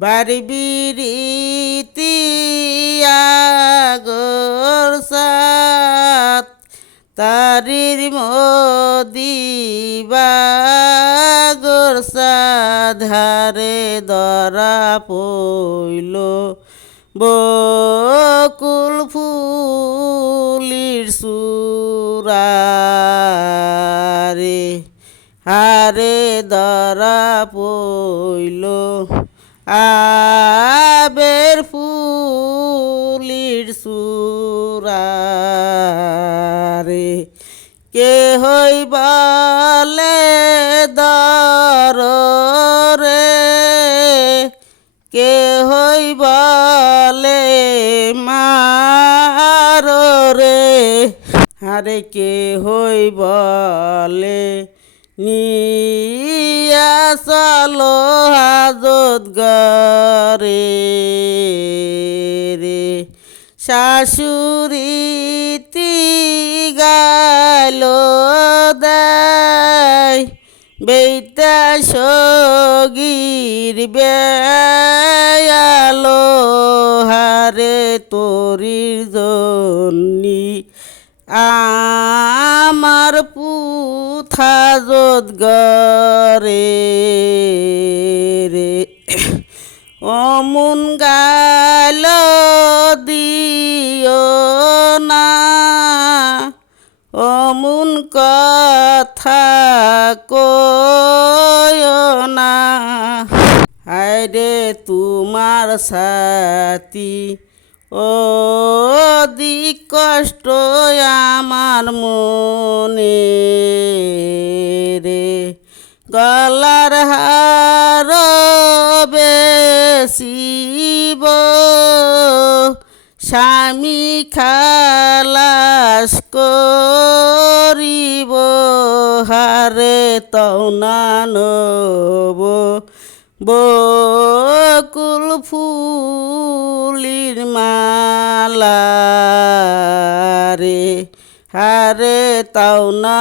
বারবিরিতি আগর সাত তারির মদিবাগর সাধারে ধরা পইল বকুল ফুলির সুরারে হারে ধরা পইল আবের ফুলির সুরারে কে হই বলে দর রে কে হই বলে মার রে আরে কে হই বলে নিয়া চলো হাজত গরে রে শাশুড়িতি গালো দায় বেইতা সগির বেয়ালো হারে তোরির জন্যি আমার পুথা যত গরে রে অমন গাল দিও না অমন কথা কয় না হায়রে তোমার সাথী অধিক কষ্ট আমার মনে রে গলার হার বেশিব স্বামী খালাস করিব হারে তওনা নব বকুল ফুলির মালা রে হারে তওনা